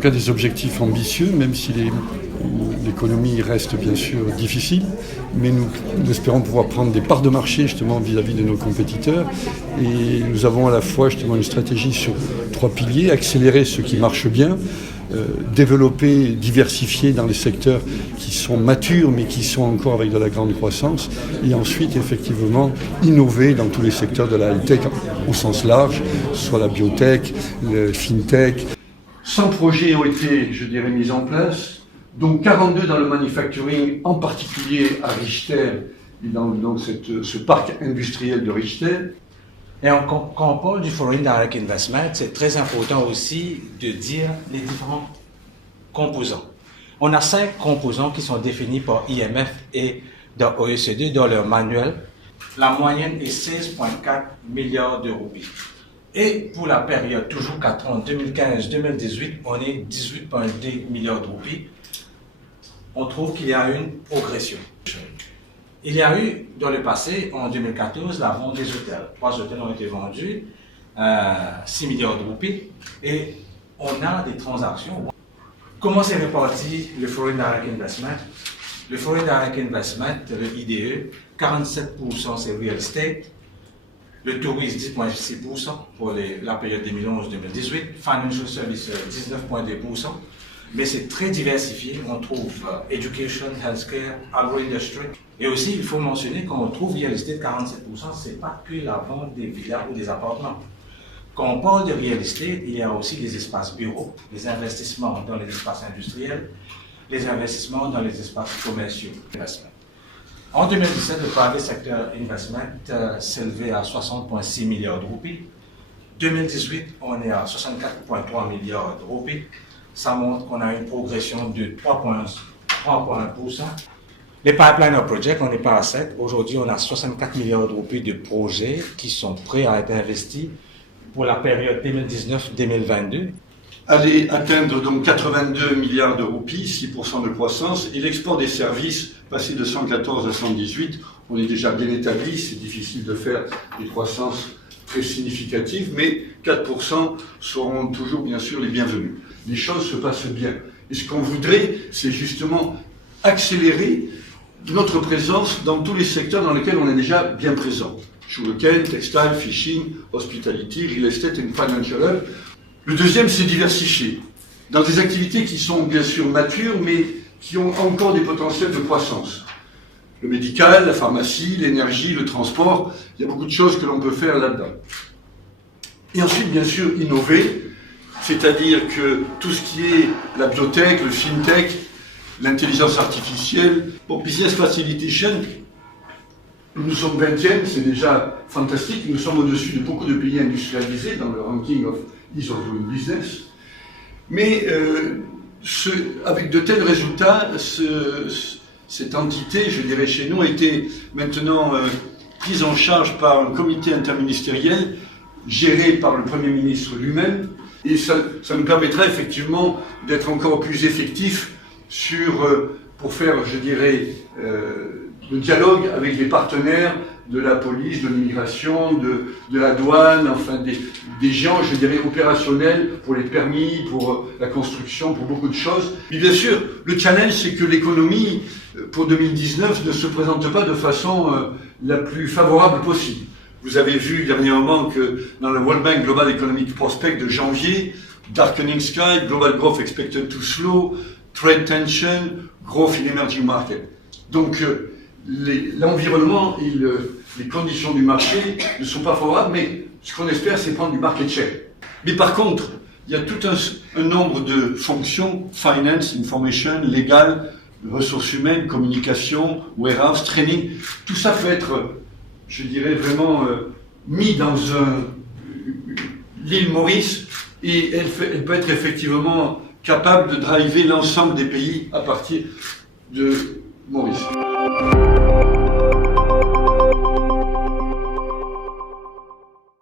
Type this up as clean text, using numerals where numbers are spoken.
tout cas des objectifs ambitieux, même si l'économie reste bien sûr difficile, mais nous espérons pouvoir prendre des parts de marché justement vis-à-vis de nos compétiteurs. Et nous avons à la fois justement une stratégie sur 3 piliers: accélérer ce qui marche bien, développer, diversifier dans les secteurs qui sont matures mais qui sont encore avec de la grande croissance, et ensuite effectivement innover dans tous les secteurs de la high-tech au sens large, soit la biotech, le fintech. 100 projets ont été, je dirais, mis en place, dont 42 dans le manufacturing, en particulier à Richter, et dans ce parc industriel de Richter. Et quand on parle du Foreign Direct Investment, c'est très important aussi de dire les différents composants. On a 5 composants qui sont définis par IMF et dans OECD dans leur manuel. La moyenne est 16,4 milliards de roupies. Et pour la période, toujours 4 ans, 2015-2018, on est 18,2 milliards de roupies. On trouve qu'il y a une progression. Il y a eu, dans le passé, en 2014, la vente des hôtels. 3 hôtels ont été vendus, 6 milliards de roupies, et on a des transactions. Comment s'est réparti le Foreign Direct Investment? Le Foreign Direct Investment, le IDE, 47% c'est real estate, le tourisme 10,6% pour la période 2011-2018, financial services 19,2%, mais c'est très diversifié. On trouve education, healthcare, agro-industry. Et aussi, il faut mentionner qu'on trouve real estate 47%, c'est pas que la vente des villas ou des appartements. Quand on parle de real estate, il y a aussi les espaces bureaux, les investissements dans les espaces industriels, les investissements dans les espaces commerciaux. En 2017, le private sector investment s'élevait à 60,6 milliards de roupies. 2018, on est à 64,3 milliards de roupies. Ça montre qu'on a une progression de 3,1%. Les pipeline of projects, on n'est pas à 7. Aujourd'hui, on a 64 milliards de roupies de projets qui sont prêts à être investis pour la période 2019-2022. Aller atteindre donc 82 milliards de roupies, 6% de croissance, et l'export des services passé de 114 à 118. On est déjà bien établi, c'est difficile de faire des croissances très significatives, mais 4% seront toujours bien sûr les bienvenus. Les choses se passent bien. Et ce qu'on voudrait, c'est justement accélérer notre présence dans tous les secteurs dans lesquels on est déjà bien présent. Sugarcane, textile, fishing, hospitality, real estate and financial hub. Le deuxième, c'est diversifier dans des activités qui sont bien sûr matures, mais qui ont encore des potentiels de croissance. Le médical, la pharmacie, l'énergie, le transport, il y a beaucoup de choses que l'on peut faire là-dedans. Et ensuite, bien sûr, innover, c'est-à-dire que tout ce qui est la biotech, le fintech, l'intelligence artificielle, pour Business Facilitation, nous sommes 20e, c'est déjà fantastique, nous sommes au-dessus de beaucoup de pays industrialisés dans le ranking of Ease of Doing Business. Mais avec de tels résultats, cette entité, je dirais chez nous, a été maintenant prise en charge par un comité interministériel géré par le Premier ministre lui-même, et ça nous permettra effectivement d'être encore plus effectifs pour faire, je dirais, le dialogue avec les partenaires de la police, de l'immigration, de la douane, enfin des gens, je dirais, opérationnels pour les permis, pour la construction, pour beaucoup de choses. Mais bien sûr, le challenge, c'est que l'économie, pour 2019, ne se présente pas de façon la plus favorable possible. Vous avez vu dernièrement que dans le World Bank Global Economic Prospect de janvier, Darkening Sky, Global Growth Expected to Slow, Trade Tension, Growth in Emerging Market. Donc l'environnement et les conditions du marché ne sont pas favorables, mais ce qu'on espère, c'est prendre du market share. Mais par contre, il y a tout un nombre de fonctions, finance, information, legal, ressources humaines, communication, warehouse, training, tout ça peut être, je dirais, vraiment mis dans l'île Maurice, et elle peut être effectivement capable de driver l'ensemble des pays à partir de Maurice.